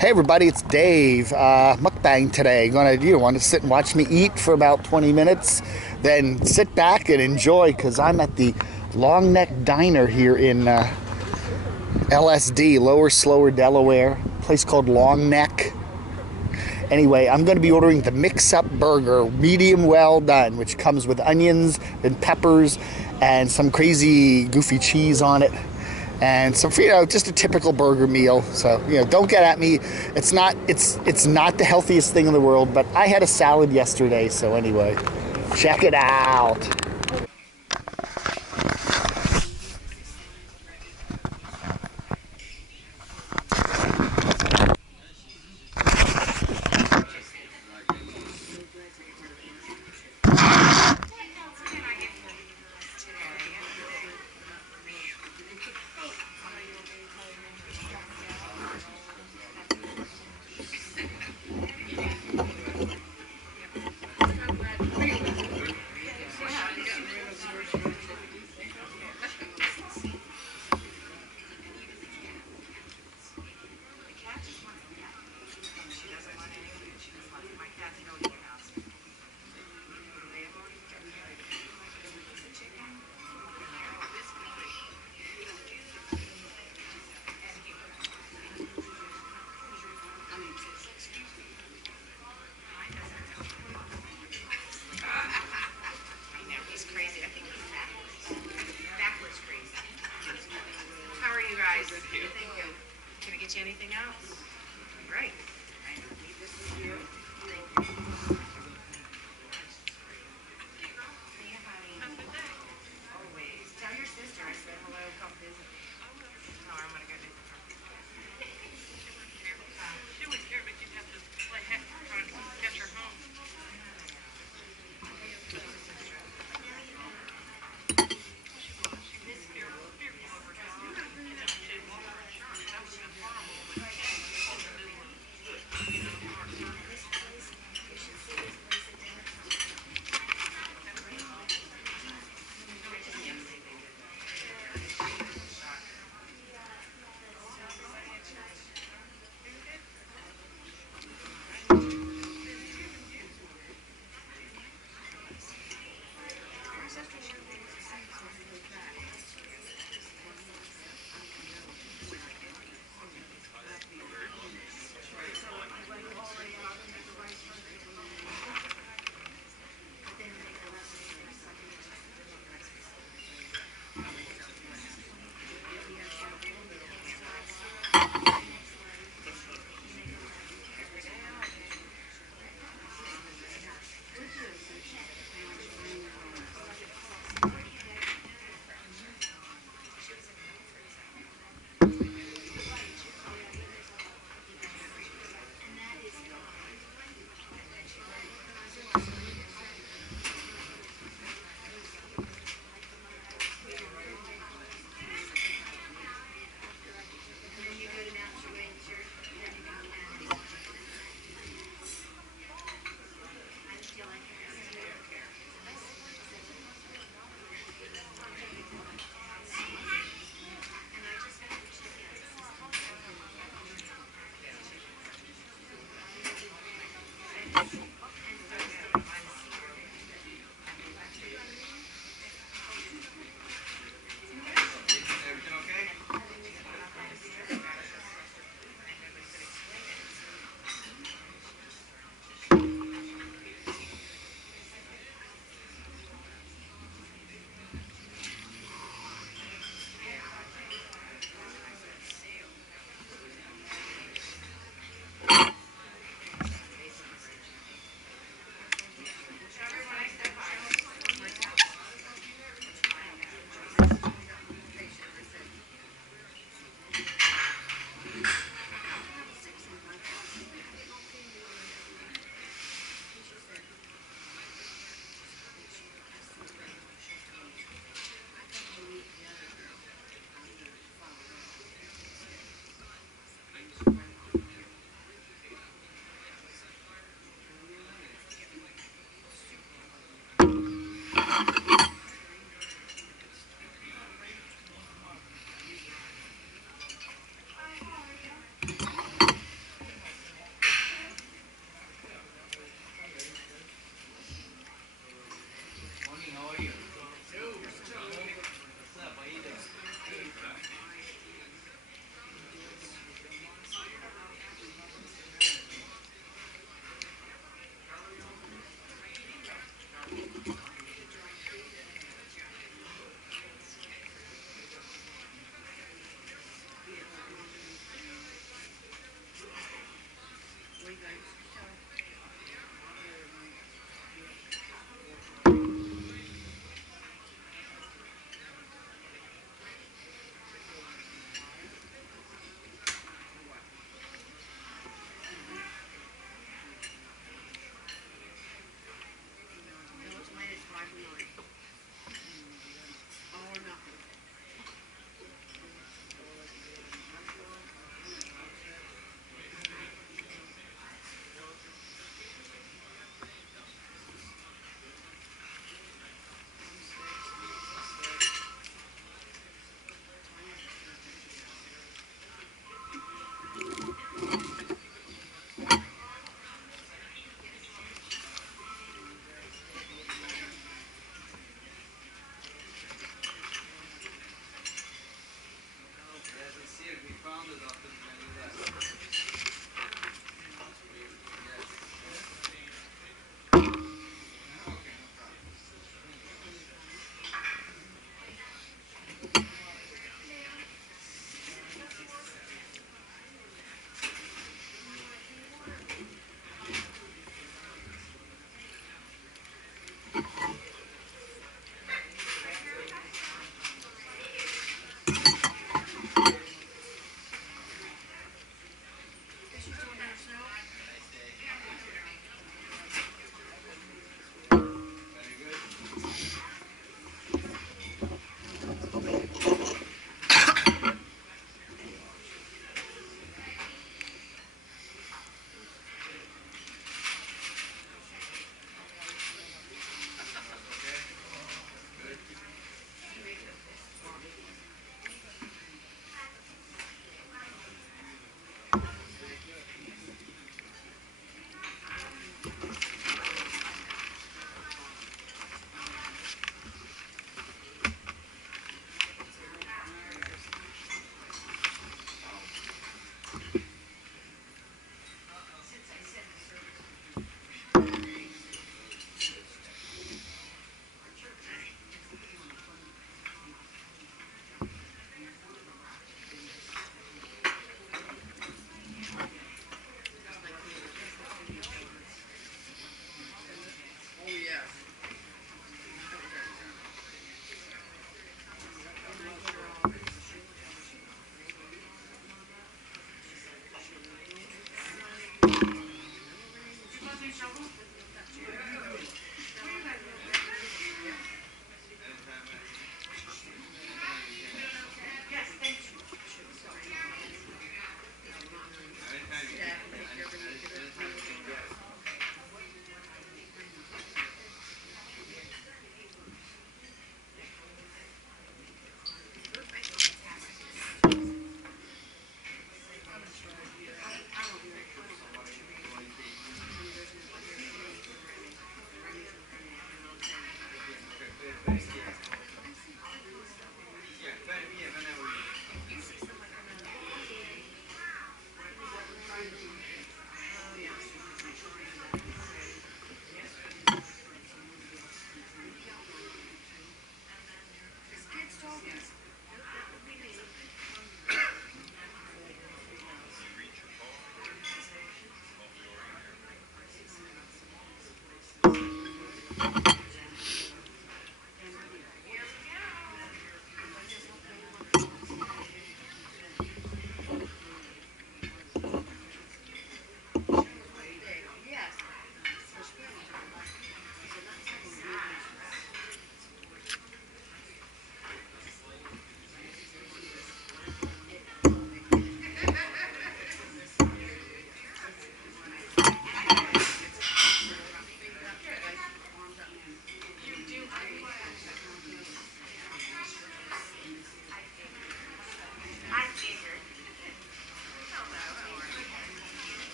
Hey everybody, it's Dave. Mukbang today. Want to sit and watch me eat for about 20 minutes, then sit back and enjoy because I'm at the Long Neck Diner here in LSD, Lower Slower, Delaware. A place called Long Neck. Anyway, I'm going to be ordering the mix-up burger, medium well done, which comes with onions and peppers and some crazy goofy cheese on it. And some, just a typical burger meal. So, don't get at me. It's not the healthiest thing in the world, but I had a salad yesterday. So anyway, check it out. How are you guys? Thank you. Can I get you anything else? Great. I need this with you. Thank you. See you, honey. Always. Tell your sister I said hello. Come visit. No, I'm gonna go visit her. She would care, but you'd have to play heck trying to catch her home.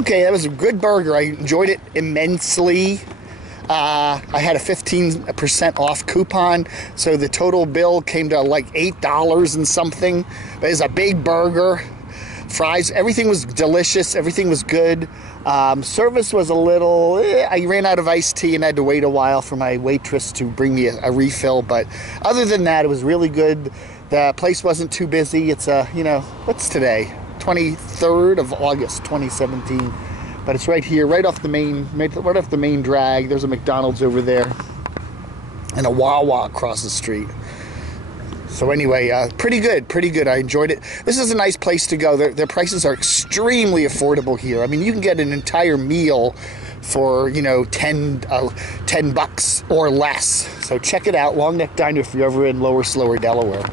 Okay, that was a good burger. I enjoyed it immensely. I had a 15% off coupon, so the total bill came to like $8 and something. But it was a big burger. Fries, everything was delicious. Everything was good. Service was a little... I ran out of iced tea and had to wait a while for my waitress to bring me a refill. But other than that, it was really good. The place wasn't too busy. It's what's today? 23rd of August, 2017. But it's right here, right off the main drag. There's a McDonald's over there, and a Wawa across the street. So anyway, pretty good. I enjoyed it. This is a nice place to go. Their prices are extremely affordable here. I mean, you can get an entire meal for, $10 or less. So check it out, Long Neck Diner, if you're ever in Lower Slower, Delaware.